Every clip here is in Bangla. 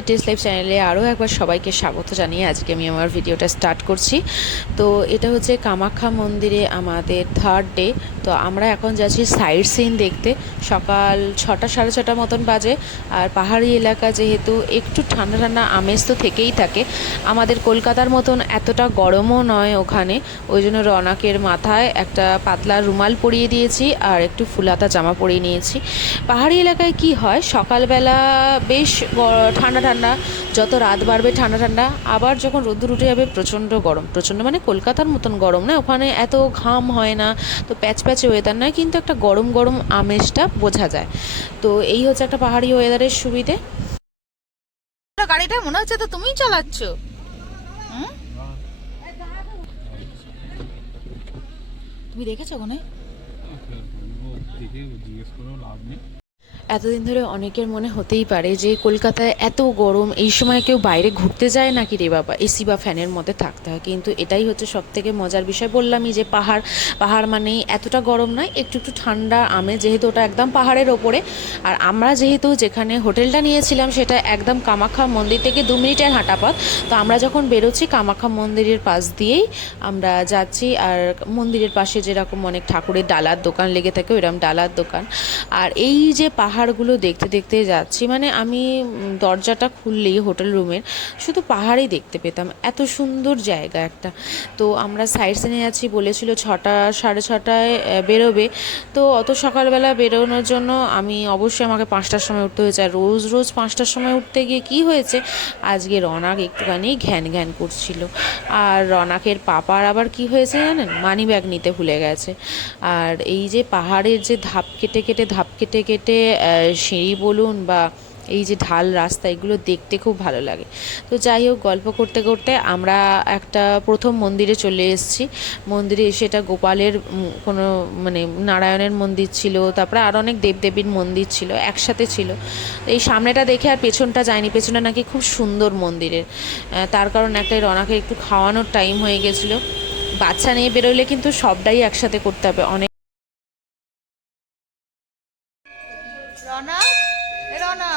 নমস্কার টেস্ট লাইফ চ্যানেলে আরও একবার সবাইকে স্বাগত জানিয়ে আজকে আমি আমার ভিডিওটা স্টার্ট করছি। তো এটা হচ্ছে কামাখ্যা মন্দিরে আমাদের থার্ড ডে তো আমরা এখন যাচ্ছি সাইড সিন দেখতে। সকাল ছটা, সাড়ে ছটা মতন বাজে। আর পাহাড়ি এলাকা যেহেতু একটু ঠান্ডা ঠান্ডা আমেজ তো থেকেই থাকে। আমাদের কলকাতার মতন এতটা গরমও নয় ওখানে। ওই জন্য রনাকের মাথায় একটা পাতলা রুমাল পরিয়ে দিয়েছি আর একটু ফুলাতা জামা পরিয়ে নিয়েছি। পাহাড়ি এলাকায় কি হয়? সকালবেলা বেশ ঠান্ডা ঠান্ডা যত রাত বাড়বে ঠান্ডা ঠান্ডা আবার যখন রোদ্দুর উঠে যাবে প্রচণ্ড গরম। প্রচণ্ড মানে কলকাতার মতন গরম না ওখানে এত ঘাম হয় না তো প্যাচ প্যাচে ওয়েদার নয় কিন্তু একটা গরম গরম আমেজটা বোঝা যায়। তো এই হচ্ছে একটা পাহাড়ি ওয়েদারের সুবিধে। গাড়িটা মনে হচ্ছে তো তুমিই চালাচ্ছ। তুমি দেখেছ ওখানে? দেখে জিজ্ঞেস করেও লাভ নেই। এতদিন ধরে অনেকের মনে হতেই পারে যে কলকাতায় এত গরম, এই সময় কেউ বাইরে ঘুরতে যায় নাকি রে বাবা? এসি বা ফ্যানের মধ্যে থাকতে হয়। কিন্তু এটাই হচ্ছে সব থেকে মজার বিষয়। বললামই যে পাহাড় পাহাড় মানেই এতটা গরম নয়, একটু একটু ঠান্ডা আমে, যেহেতু ওটা একদম পাহাড়ের ওপরে। আর আমরা যেহেতু যেখানে হোটেলটা নিয়েছিলাম, সেটা একদম কামাখ্যা মন্দির থেকে দু মিনিটের হাঁটা পথ। তো আমরা যখন বেরোচ্ছি, কামাখ্যা মন্দিরের পাশ দিয়েই আমরা যাচ্ছি। আর মন্দিরের পাশে যেরকম অনেক ঠাকুরের ডালার দোকান লেগে থাকে, ওইরকম ডালার দোকান। আর এই যে পাহাড়গুলো দেখতে দেখতে যাচ্ছি। মানে আমি দরজাটা খুললেই হোটেল রুমের শুধু পাহাড়ই দেখতে পেতাম। এত সুন্দর জায়গা একটা। তো আমরা সাইড সিনে যাচ্ছি বলেছিল ছটা, সাড়ে ছটায় বেরোবে। তো অত সকালবেলা বেরোনোর জন্য আমি অবশ্যই আমাকে পাঁচটার সময় উঠতে হয়েছে। আর রোজ রোজ পাঁচটার সময় উঠতে গিয়ে কি হয়েছে? আজকে রনাক একটুখানি ঘ্যান ঘ্যান করছিল। আর রনাকের পাপার আবার কি হয়েছে জানেন? মানি ব্যাগ নিতে ভুলে গেছে। আর এই যে পাহাড়ের যে ধাপ কেটে কেটে, ধাপ কেটে কেটে সিঁড়ি বলুন বা এই যে ঢাল রাস্তা, এগুলো দেখতে খুব ভালো লাগে। তো যাই হোক, গল্প করতে করতে আমরা একটা প্রথম মন্দিরে চলে এসেছি। মন্দিরে এসে এটা গোপালের কোনো মানে নারায়ণের মন্দির ছিল, তারপরে আর অনেক দেবদেবীর মন্দির ছিল, একসাথে ছিল। এই সামনেটা দেখে আর পেছনটা যায়নি, পেছনটা নাকি খুব সুন্দর মন্দিরের। তার কারণ একটা রনাকে একটু খাওয়ানোর টাইম হয়ে গেছিল। বাচ্চা নিয়ে বেরোলে কিন্তু সবটাই একসাথে করতে হবে। অনেক রনা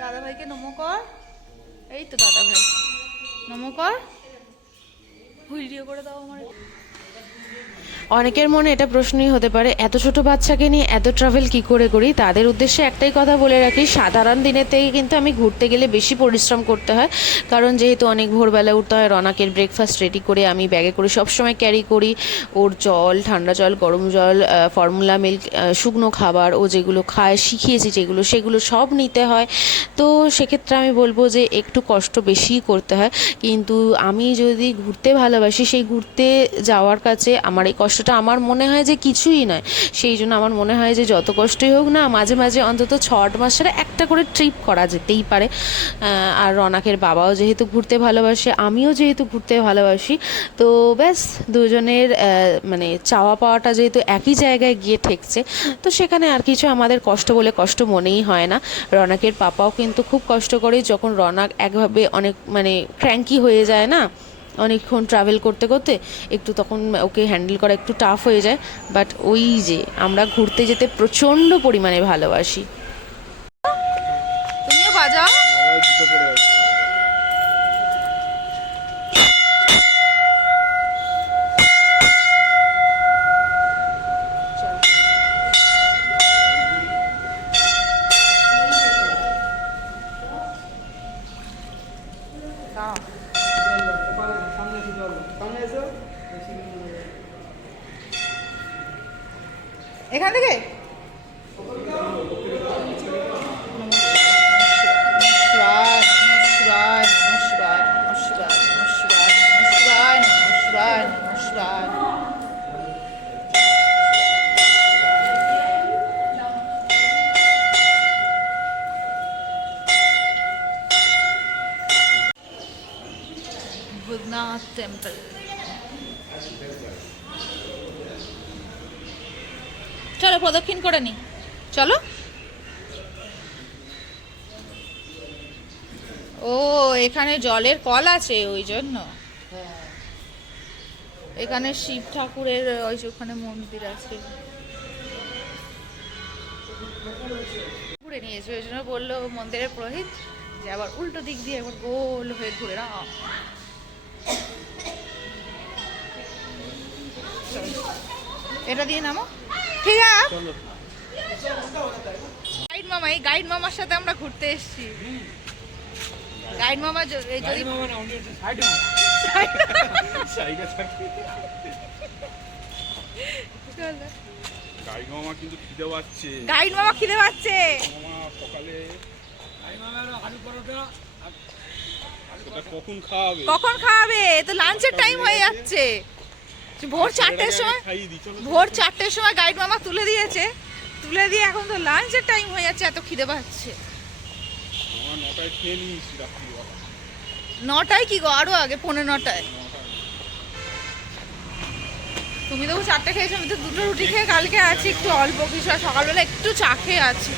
দাদা ভাইকে নমো কর। এই তো দাদা ভাই নমো কর। ভিডিও করে দাও আমার। অনেকের মনে এটা প্রশ্নই হতে পারে, এত ছোট বাচ্চাকে নিয়ে এত ট্রাভেল কি করে করি? তাদের উদ্দেশ্যে একটাই কথা বলে রাখি, সাধারণ দিনের থেকে কিন্তু আমি ঘুরতে গেলে বেশি পরিশ্রম করতে হয়। কারণ যেহেতু অনেক ভোরবেলা উঠতে হয়, রনাকের ব্রেকফাস্ট রেডি করে আমি ব্যাগে করে সবসময় ক্যারি করি। ওর জল, ঠান্ডা জল, গরম জল ফর্মুলা মিল্ক শুকনো খাবার, ও যেগুলো খায়, শিখিয়েছি যেগুলো, সেগুলো সব নিতে হয়। তো সেক্ষেত্রে আমি বলব যে একটু কষ্ট বেশিই করতে হয়। কিন্তু আমি যদি ঘুরতে ভালোবাসি, সেই ঘুরতে যাওয়ার কাছে আমার এই কষ্টটা আমার মনে হয় যে কিছুই নয়। সেই জন্য আমার মনে হয় যে যত কষ্টই হোক না, মাঝে মাঝে অন্তত ছট মাসের একটা করে ট্রিপ করা যেতেই পারে। আর রনাকের বাবাও যেহেতু ঘুরতে ভালোবাসে, আমিও যেহেতু ঘুরতে ভালোবাসি। তো ব্যাস, দুজনের মানে চাওয়া পাওয়াটা যেহেতু একই জায়গায় গিয়ে ঠেকছে, তো সেখানে আর কিছু আমাদের কষ্ট বলে কষ্ট মনেই হয় না। রনাকের পাপাও কিন্তু খুব কষ্ট করে যখন রনাক একভাবে অনেক মানে ক্র্যাঙ্কি হয়ে যায় না অনেকক্ষণ ট্রাভেল করতে করতে একটু তখন ওকে হ্যান্ডেল করা একটু টাফ হয়ে যায়। বাট ওই যে আমরা ঘুরতে যেতে প্রচণ্ড পরিমাণে ভালোবাসি। তুমিও বাজাও। নমস্কার Budnath temple. চলো প্রদক্ষিণ করে নি। চলো। ও, এখানে জলের কল আছে ওই জন্য। এখানে শিব ঠাকুরের, ওই ওখানে মন্দির আছে। নিয়েছে, ওই জন্য বলল মন্দিরের পুরোহিত যে আবার উল্টো দিক দিয়ে একবার গোল হয়ে ঘুরে না এটা দিয়ে নামো। গাইড মামা এই গাইড মামার সাথে আমরা ঘুরতে এসেছি। গাইড মামা যদি গাই মামা। কিন্তু খিদে পাচ্ছে। গাইড মামা খিদে পাচ্ছে। মামা সকালে সেটা কখন খাওয়াবে? কখন খাওয়াবে? তো লাঞ্চের টাইম হয়ে যাচ্ছে। ভোর চারটের সময়, ভোর চারটের সময় গাইড মামা তুলে দিয়েছে। তুলে দিয়ে এখন তো লাঞ্চের টাইম হয়ে যাচ্ছে, এত খিদে পাচ্ছে। নটায় কি গো? আরও আগে, পৌনে নটায়। তুমি তো চারটে খেয়েছো, আমি তো দুটো রুটি খেয়ে কালকে আছি, একটু অল্প কিছু সকালবেলা একটু চা খেয়ে আছি।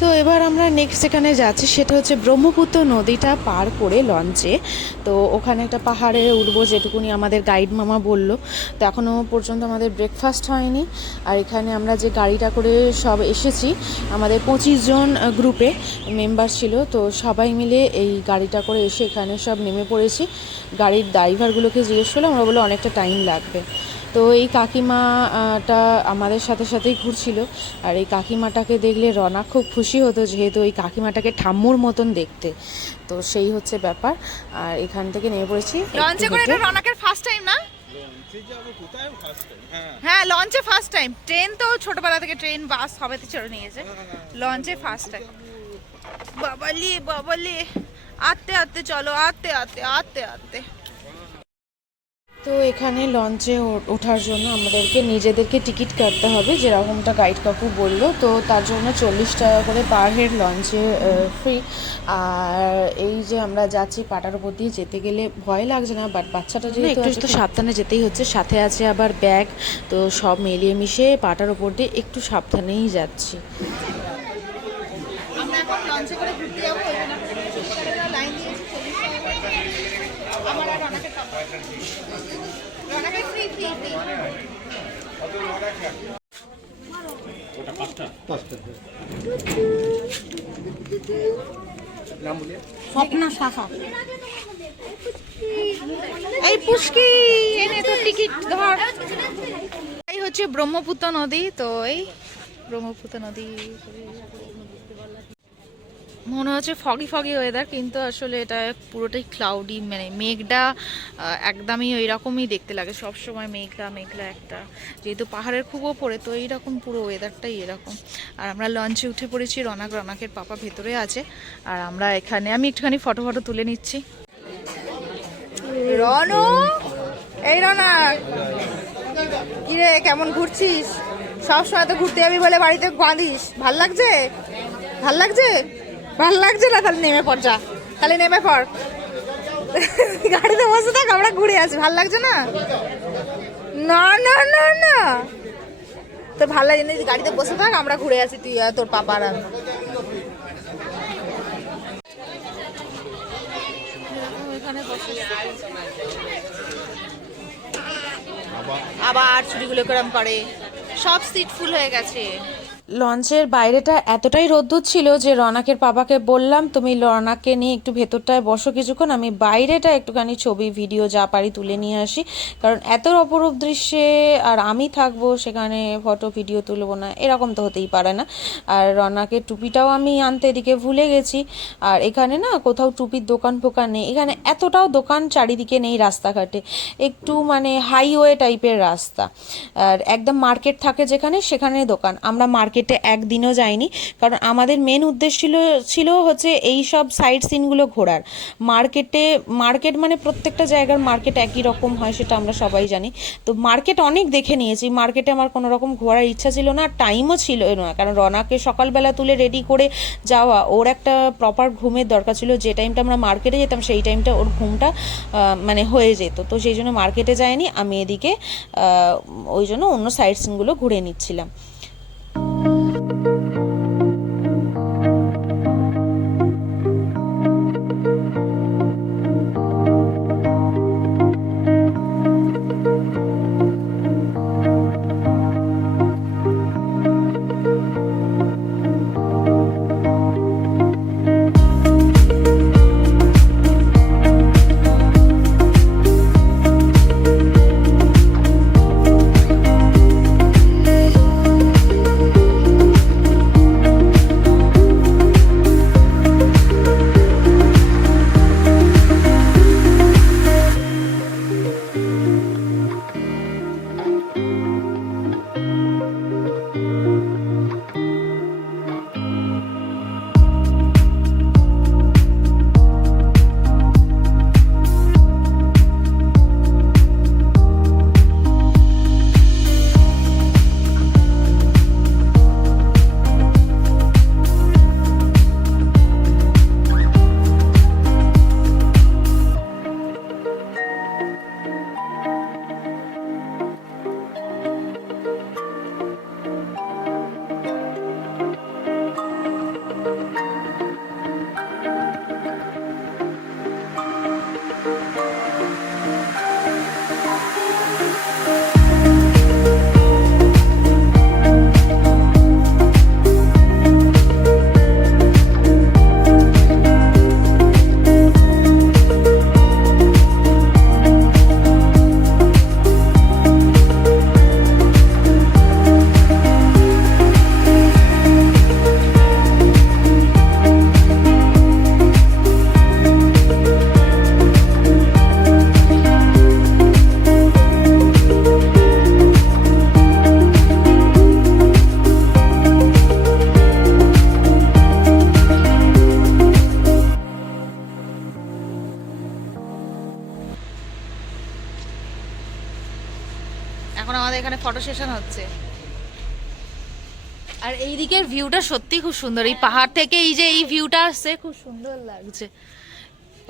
তো এবার আমরা নেক্সট যেখানে যাচ্ছি সেটা হচ্ছে ব্রহ্মপুত্র নদীটা পার করে লঞ্চে তো ওখানে একটা পাহাড়ে উঠবো যেটুকুনি আমাদের গাইড মামা বলল। তো এখনও পর্যন্ত আমাদের ব্রেকফাস্ট হয়নি। আর এখানে আমরা যে গাড়িটা করে সব এসেছি, আমাদের পঁচিশ জন গ্রুপে মেম্বার ছিল। তো সবাই মিলে এই গাড়িটা করে এসে এখানে সব নেমে পড়েছি। গাড়ির ড্রাইভারগুলোকে জিজ্ঞেস করলাম আমরা বলে অনেকটা টাইম লাগবে। তো এই কাকিমাটা আমাদের সাথে সাথেই ঘুরছিল। আর এই কাকিমাটাকে দেখলে রনা খুব খুশি হতো যেহেতু এই কাকিমাটাকে ঠাম্মুর মতন দেখতে। তো সেই হচ্ছে ব্যাপার। আর এখান থেকে নেমে পড়েছি লঞ্চে করে এটা রনাকের ফার্স্ট টাইম না? হ্যাঁ লঞ্চে ফার্স্ট টাইম ট্রেন তো ছোটবেলা থেকে ট্রেন বাস সবেতে চড়ে নিয়েছে। লঞ্চে ফার্স্ট টাইম বাবালি বাবালি। আতে আতে চলো আতে আতে আতে আতে তো এখানে লঞ্চে ওঠার জন্য আমাদেরকে নিজেদেরকে টিকিট কাটতে হবে যেরকমটা গাইড কাকু বলল। তো তার জন্য চল্লিশ টাকা করে পার হেড লঞ্চে ফ্রি আর এই যে আমরা যাচ্ছি পাটার উপর দিয়ে যেতে গেলে ভয় লাগছে না বাট বাচ্চাটা যেহেতু একটু তো সাবধানে যেতেই হচ্ছে। সাথে আছে আবার ব্যাগ তো সব মিলিয়ে মিশিয়ে পাটার উপর দিয়ে একটু সাবধানেই যাচ্ছি আমরা এখন লঞ্চে করে ঘুরতে যাব ওই জন্য এখন টিকিটের লাইন দিয়েছি চল্লিশ টাকা করে। আমার আর রনাকে খাব রনাকে ফ্রি ফ্রি ফ্রি এই পুষ্কি এনে তো টিকিট ধর। এই হচ্ছে ব্রহ্মপুত্র নদী তো এই ব্রহ্মপুত্র নদী। মনে হচ্ছে ফগি ফগি ওয়েদার কিন্তু আসলে এটা পুরোটাই ক্লাউডি মানে মেঘটা একদমই ওই রকমই দেখতে লাগে। সব সময় মেঘলা মেঘলা একটা। যেহেতু পাহাড়ের খুব ওপরে, তো এইরকম পুরো ওয়েদারটাই এরকম। আর আমরা লঞ্চে উঠে পড়েছি রনাক রনাকের পাপা ভেতরে আছে। আর আমরা এখানে, আমি একটুখানি ফটো ফটো তুলে নিচ্ছি। রনু! এই রনাক কিরে, কেমন ঘুরছিস? সব সময় তো ঘুরতে যাবি বলে বাড়িতে বাঁধিস। ভালো লাগছে? ভালো লাগছে? ভালো লাগছে না? তাহলে নেমে পড়, যা। তাহলে নেমে পড়। গাড়িতে বসে থাক, আমরা ঘুরে আসি। ভালো লাগছে না? না না না না। তো ভালো লাগে না গাড়িতে বসে থাক, আমরা ঘুরে আসি তুই আর তোর পাপার। আমি আবার ছুটিগুলো কেরম করে। সব সিট ফুল হয়ে গেছে। লঞ্চের বাইরেটা এতটাই রোদ্দুর ছিল যে রনাকের বাবাকে বললাম, তুমি রনাককে নিয়ে একটু ভেতরটায় বসো কিছুক্ষণ, আমি বাইরেটা একটুখানি ছবি, ভিডিও যা পারি তুলে নিয়ে আসি। কারণ এত অপরূপ দৃশ্যে আর আমি থাকব, সেখানে ফটো, ভিডিও তুলবো না, এরকম তো হতেই পারে না। আর রনাকের টুপিটাও আমি আনতে এদিকে ভুলে গেছি। আর এখানে না কোথাও টুপির দোকান ফোকান নেই, এখানে এতটাও দোকান চারিদিকে নেই রাস্তাঘাটে, একটু মানে হাইওয়ে টাইপের রাস্তা। আর একদম মার্কেট থাকে যেখানে সেখানে দোকান, আমরা মার্কেটে একদিনও যাইনি কারণ আমাদের মেন উদ্দেশ্য ছিল ছিল হচ্ছে এই সব সাইড সিনগুলো ঘোরার। মার্কেটে মার্কেট মানে প্রত্যেকটা জায়গার মার্কেট একই রকম হয় সেটা আমরা সবাই জানি। তো মার্কেট অনেক দেখে নিয়েছি। মার্কেটে আমার কোনো রকম ঘোরার ইচ্ছা ছিল না টাইমও ছিল না। কারণ রনাকে সকালবেলা তুলে রেডি করে যাওয়া, ওর একটা প্রপার ঘুমের দরকার ছিল। যে টাইমটা আমরা মার্কেটে যেতাম, সেই টাইমটা ওর ঘুমটা মানে হয়ে যেত। তো সেই জন্য মার্কেটে যায়নি। আমি এদিকে ওই জন্য অন্য সাইড সিনগুলো ঘুরে নিচ্ছিলাম। ফটো সেশন হচ্ছে। আর এই দিকের ভিউটা সত্যি খুব সুন্দর। এই পাহাড় থেকে এই যে এই ভিউটা আসছে, খুব সুন্দর লাগছে।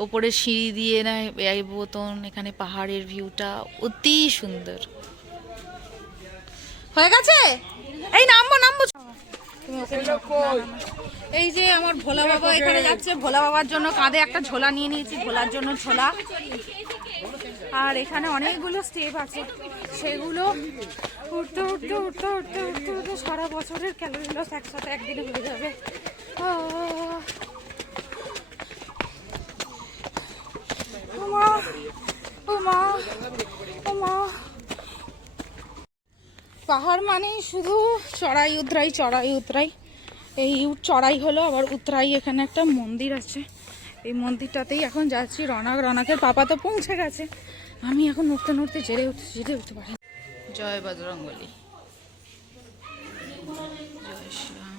ওপরে সিঁড়ি দিয়ে না, এই বোতন এখানে পাহাড়ের ভিউটা অতি সুন্দর। হয়ে গেছে? এই নামবো নামবো। এই যে আমার ভোলা বাবা এখানে যাচ্ছে। ভোলা বাবার জন্য কাঁধে একটা ঝোলা নিয়ে নিয়েছি, ভোলার জন্য ঝোলা। আর এখানে অনেকগুলো স্টেপ আছে। সেগুলো উঠতে উঠতে উঠতে উঠতে উঠতে উঠতে সারা বছরের ক্যালোরি লস একসাথে একদিনে হয়ে যাবে। পাহাড় মানে শুধু চড়াই, উতরাই চড়াই, উতরাই। এই চড়াই হলো আবার উতরাই, এখানে একটা মন্দির আছে। এই মন্দিরটাতেই এখন যাচ্ছি রনাক রনাকের পাপা তো পৌঁছে গেছে। আমি এখন উঠতে নড়তে জেরে উঠতে জেরে উঠতে পারি জয় বজরঙ্গলী। জয় শ্রীরাম।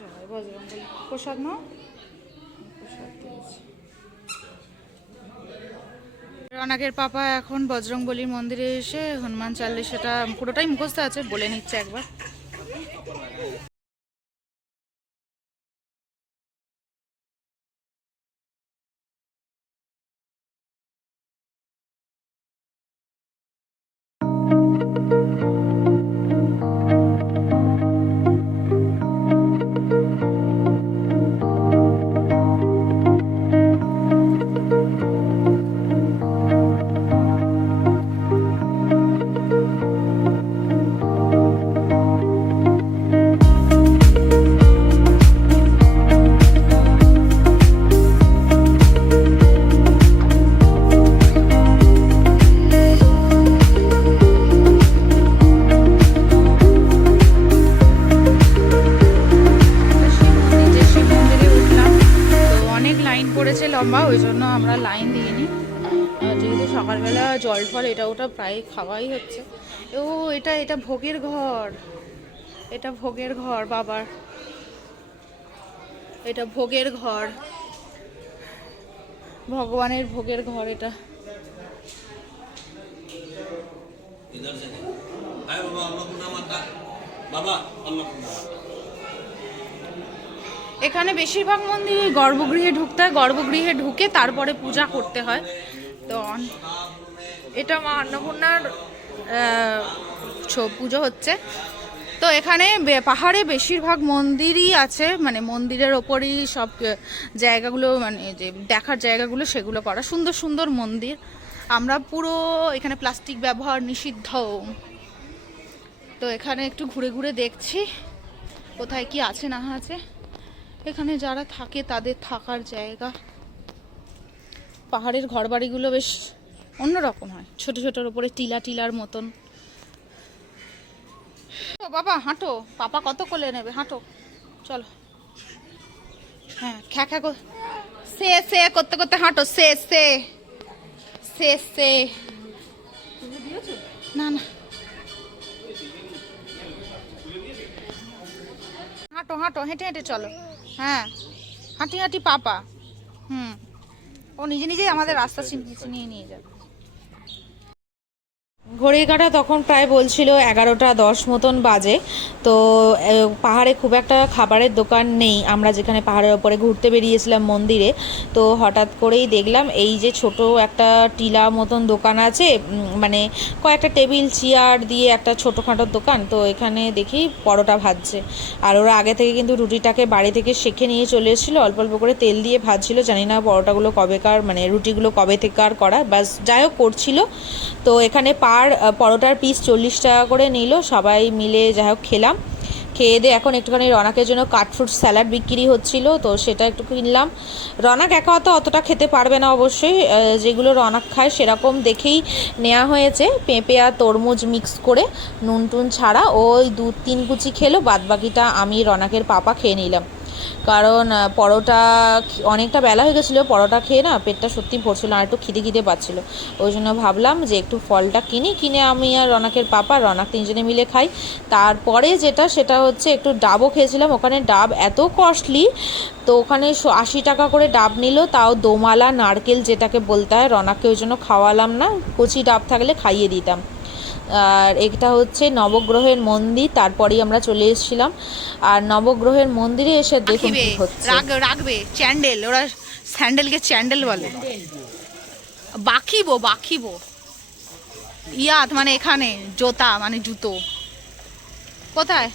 জয় বজরঙ্গলী। প্রসাদ নাও। প্রসাদ দিয়েছি। রনাকের পাপা এখন বজরংবলির মন্দিরে এসে হনুমান চাল্লি সেটা পুরোটাই মুখস্থ আছে বলে নিচ্ছে একবার। ঘর, ফল এটা ওটা প্রায় খাওয়াই হচ্ছে। ও, এটা এটা ভোগের ঘর। এটা ভোগের ঘর, বাবার। এটা ভোগের ঘর। ভগবানের ভোগের ঘর এটা। এখানে বেশিরভাগ মন্দির গর্ভগৃহে ঢুকতে হয়, গর্ভগৃহে ঢুকে তারপরে পূজা করতে হয়। তো এটা মা অন্নপূর্ণার পুজো হচ্ছে। তো এখানে পাহাড়ে বেশিরভাগ মন্দিরই আছে মানে মন্দিরের ওপরই সব জায়গাগুলো মানে যে দেখার জায়গাগুলো সেগুলো করা। সুন্দর সুন্দর মন্দির। আমরা পুরো এখানে প্লাস্টিক ব্যবহার নিষিদ্ধ। তো এখানে একটু ঘুরে ঘুরে দেখছি, কোথায় কি আছে, না আছে। এখানে যারা থাকে তাদের থাকার জায়গা। পাহাড়ের ঘরবাড়িগুলো বেশ অন্যরকম হয়। ছোট ছোটোর উপরে টিলা টিলার মতন। বাবা হাঁটো। পাপা কত কোলে নেবে? হাঁটো। চলো। হ্যাঁ খ্যা খ্যা সে সে করতে করতে হাঁটো। সে সে সে সে। না না। হাঁটো হাঁটো। হেঁটে হেঁটে চলো। হ্যাঁ। হাঁটি হাঁটি পাপা। হুম। ও নিজে নিজেই আমাদের রাস্তা চিনিয়ে নিয়ে যাবে। ঘড়ির কাঁটা তখন প্রায় বলছিল এগারোটা দশ মতন বাজে। তো পাহাড়ে খুব একটা খাবারের দোকান নেই। আমরা যেখানে পাহাড়ের ওপরে ঘুরতে বেরিয়েছিলাম মন্দিরে। তো হঠাৎ করেই দেখলাম এই যে ছোট একটা টিলা মতন দোকান আছে মানে কয়েকটা টেবিল, চেয়ার দিয়ে একটা ছোটোখাটো দোকান। তো এখানে দেখি পরোটা ভাজছে। আর ওরা আগে থেকে কিন্তু রুটিটাকে বাড়ি থেকে শেখে নিয়ে চলে এসেছিল। অল্প অল্প করে তেল দিয়ে ভাজছিল। জানি না পরোটাগুলো কবেকার মানে রুটিগুলো কবে থেকে আর করা। বাস যাই হোক, করছিল। তো এখানে পার আহ, পরোটার পিস চল্লিশ টাকা করে নিল সবাই মিলে যাই হোক খেলাম। খেয়ে দিয়ে এখন একটুখানি রনাকের জন্য কাটফ্রুট স্যালাড বিক্রি হচ্ছিল তো সেটা একটু কিনলাম। রনাক একা অত অতটা খেতে পারবে না অবশ্যই যেগুলো রনাক খায় সেরকম দেখেই নেওয়া হয়েছে। পেঁপে আর তরমুজ মিক্স করে নুন টুন ছাড়া ওই দু তিন কুচি খেলো বাদ বাকিটা আমি রনাকের পাপা খেয়ে নিলাম। কারণ পরোটা অনেকটা বেলা হয়ে গেছিল, পরোটা খেয়ে না পেটটা সত্যি ভরছিল আর একটু খিদে খিদে পাচ্ছিলো। ওই জন্য ভাবলাম যে একটু ফলটা কিনি, কিনে আমি আর রনাকের পাপা, রনাক তিনজনে মিলে খাই। তারপরে যেটা, সেটা হচ্ছে একটু ডাবও খেয়েছিলাম, ওখানে ডাব এত কস্টলি, তো ওখানে আশি টাকা করে ডাব নিল, তাও দোমালা, নারকেল যেটাকে বলতে হয়, রনাককে ওই জন্য খাওয়ালাম না, কচি ডাব থাকলে খাইয়ে দিতাম। আর এটা হচ্ছে নবগ্রহের মন্দির তারপরেই আমরা চলে এসেছিলাম আর নবগ্রহের মন্দিরে এসে দেখুন রাখবে কি হচ্ছে রাখ রাখবে চ্যান্ডেল ওরা স্যান্ডেলকে চ্যান্ডেল বলে বাকিবো বাকিবো ইয়াত মানে এখানে জোতা মানে জুতো কোথায়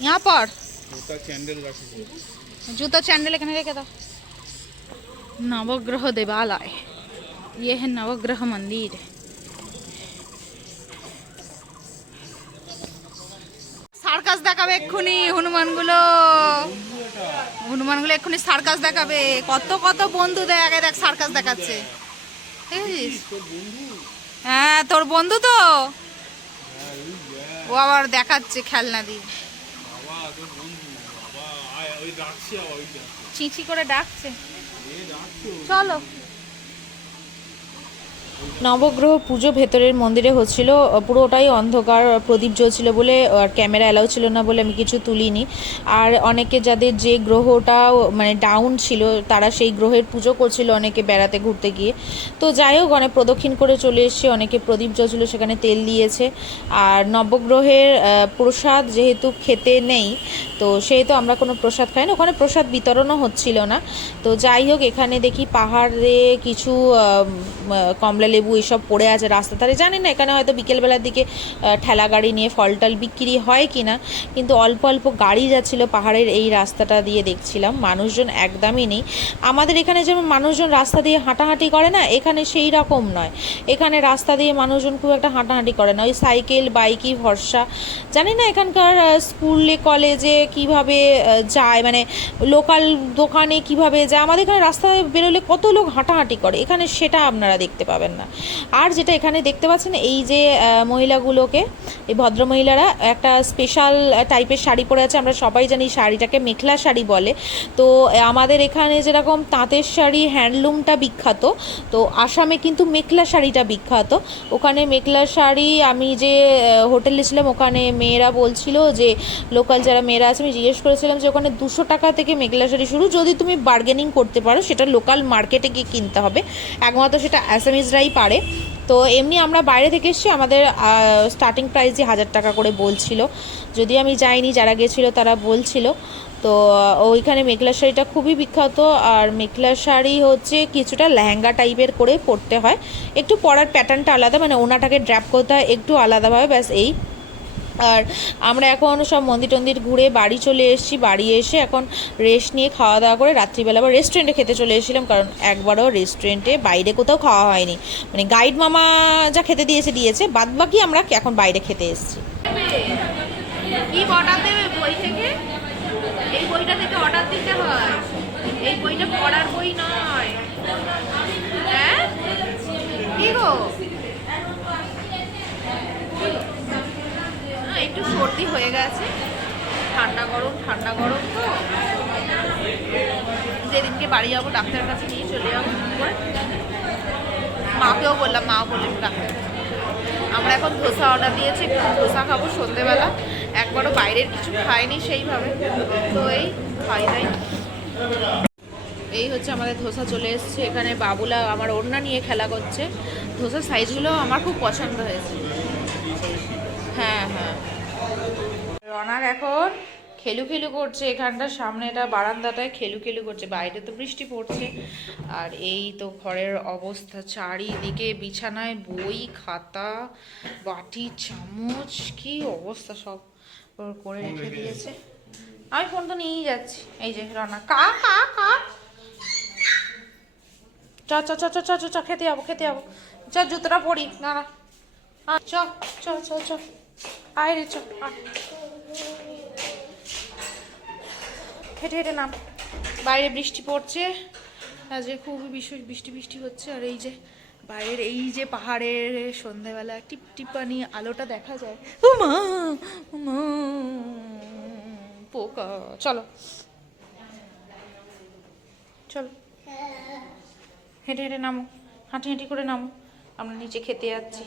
ইয়া পর ওটা ক্যান্ডেল রাখি জুতো চ্যান্ডেল এখানে রেখে দাও নবগ্রহ দেবালয় ये है नवग्रह मंदिर সার্কাস দেখাবে এক্ষুনি হনুমানগুলো। হনুমানগুলো এক্ষুনি সার্কাস দেখাবে। কত কত বন্ধু দেখ আগে দেখ সার্কাস দেখাচ্ছে। দেখেছিস হ্যাঁ তোর বন্ধু তো? ও আবার দেখাচ্ছে খেলনা দিয়ে। চিঁচি করে ডাকছে। চলো। নবগ্রহ পুজো ভেতরের মন্দিরে হচ্ছিল, পুরোটাই অন্ধকার, প্রদীপ জ্বলছিল বলে, আর ক্যামেরা অ্যালাউ ছিল না বলে আমি কিছু তুলিনি। আর অনেকে যাদের যে গ্রহটাও মানে ডাউন ছিল, তারা সেই গ্রহের পুজো করছিল অনেকে বেড়াতে ঘুরতে গিয়ে। তো যাই হোক, অনেক প্রদক্ষিণ করে চলে এসছে, অনেকে প্রদীপ জ্বলছিল, সেখানে তেল দিয়েছে। আর নবগ্রহের প্রসাদ যেহেতু খেতে নেই, তো সেহেতু আমরা কোনো প্রসাদ খাই না ওখানে প্রসাদ বিতরণও হচ্ছিল না। তো যাই হোক, এখানে দেখি পাহাড়ে কিছু কমলা লেবু এসব পড়ে আছে রাস্তা ধারে জানি না, এখানে হয়তো বিকেলবেলার দিকে ঠেলা গাড়ি নিয়ে ফল টল বিক্রি হয় কি না কিন্তু অল্প অল্প গাড়ি যাচ্ছিল পাহাড়ের এই রাস্তাটা দিয়ে দেখছিলাম। মানুষজন একদমই নেই। আমাদের এখানে যেমন মানুষজন রাস্তা দিয়ে হাঁটাহাঁটি করে না, এখানে সেই রকম নয়। এখানে রাস্তা দিয়ে মানুষজন খুব একটা হাঁটাহাঁটি করে না। ওই সাইকেল, বাইকই, ভরসা। জানি না এখানকার স্কুলে, কলেজে কীভাবে যায় মানে লোকাল দোকানে কীভাবে যায়। আমাদের এখানে রাস্তায় বেরোলে কত লোক হাঁটাহাঁটি করে? এখানে সেটা আপনারা দেখতে পাবেন আর যেটা এখানে দেখতে পাচ্ছেন, এই যে মহিলাগুলোকে, এই ভদ্র মহিলারা, একটা স্পেশাল টাইপের শাড়ি পরে আছে, আমরা সবাই জানি শাড়িটাকে মেখলা শাড়ি বলে। তো আমাদের এখানে যেরকম তাঁতের শাড়ি হ্যান্ডলুমটা বিখ্যাত, তো আসামে কিন্তু মেখলা শাড়িটা বিখ্যাত। ওখানে মেখলা শাড়ি আমি যে হোটেলে ছিলাম, ওখানে মেয়েরা বলছিল যে লোকাল যারা মেয়েরা আছে, আমি জিজ্ঞেস করেছিলাম যে, ওখানে দুশো টাকা থেকে মেখলা শাড়ি শুরু, যদি তুমি বার্গেনিং করতে পারো, সেটা লোকাল মার্কেটে গিয়ে কিনতে হবে। একমাত্র সেটা অ্যাসামিজরাই পারে। তো এমনি আমরা বাইরে থেকে এসেছি, আমাদের স্টার্টিং প্রাইস যে হাজার টাকা করে বলছিল যদি আমি যাইনি, যারা গেছিল তারা বলছিল। তো ওইখানে মেঘলা শাড়িটা খুবই বিখ্যাত, আর মেঘলা শাড়ি হচ্ছে কিছুটা লেহেঙ্গা টাইপের করে পরতে হয়। একটু পরার প্যাটার্নটা আলাদা মানে ওনাটাকে ড্র্যাপ করতে হয়, একটু আলাদাভাবে, ব্যাস এই আর আমরা এখন সব মন্দির টন্দির ঘুরে বাড়ি চলে এসেছি। বাড়ি এসে এখন রেস্ট নিয়ে খাওয়া দাওয়া করে রাত্রিবেলা আবার রেস্টুরেন্টে খেতে চলে এসেছিলাম। কারণ একবারও রেস্টুরেন্টে বাইরে কোথাও খাওয়া হয়নি। মানে গাইড মামা যা খেতে দিয়েছে দিয়েছে। বাদ বাকি আমরা এখন বাইরে খেতে এসেছি। কি অর্ডার দেবে বই থেকে? এই বইটা থেকে অর্ডার দিতে হয়। এই বইটা পড়ার বই নয়। হ্যাঁ? কি গো? একটু সর্দি হয়ে গেছে। ঠান্ডা গরম ঠান্ডা গরম তো। যেদিনকে বাড়ি যাব, ডাক্তারের কাছে নিয়ে চলে যাব মাকেও বললাম, মাও বললেন ডাক্তার আমরা এখন ধোসা অর্ডার দিয়েছি ধোসা খাব সন্ধেবেলা। একবারও বাইরের কিছু খাইনি সেইভাবে। তো এই খাই দাই এই হচ্ছে আমাদের ধোসা চলে এসেছে। এখানে বাবুলা আমার ওড়না নিয়ে খেলা করছে। ধোসার সাইজগুলো আমার খুব পছন্দ হয়েছে। হ্যাঁ হ্যাঁ। রনার এখন খেলু খেলু করছে এখানটার সামনেটা বারান্দাটায় খেলু খেলু করছে বাইরে তো বৃষ্টি পড়ছে। আর এই তো ঘরের অবস্থা চারিদিকে বিছানায় বই খাতা বাটি চামচ কি অবস্থা সব করে রেখে দিয়েছে। আমি ফোন তো নিয়েই যাচ্ছি। এই যে রনা কা কা কা। চ চ চ চ চ চ চ খেতে যাব খেতে যাব। চ জুতোটা পরি না না চ চ চ চ। আয় রে চ আয়। হেঁটে হেঁটে নাম। বাইরে বৃষ্টি পড়ছে। আজকে খুবই বিশেষ বৃষ্টি বৃষ্টি হচ্ছে। আর এই যে বাইরের এই যে পাহাড়ের সন্ধ্যাবেলা টিপ টিপানি আলোটা দেখা যায়। ও মা ও মা পোকা। চলো। চলো। হেঁটে হেঁটে নামো। হাঁটি হাঁটি করে নামো। আমরা নিচে খেতে যাচ্ছি।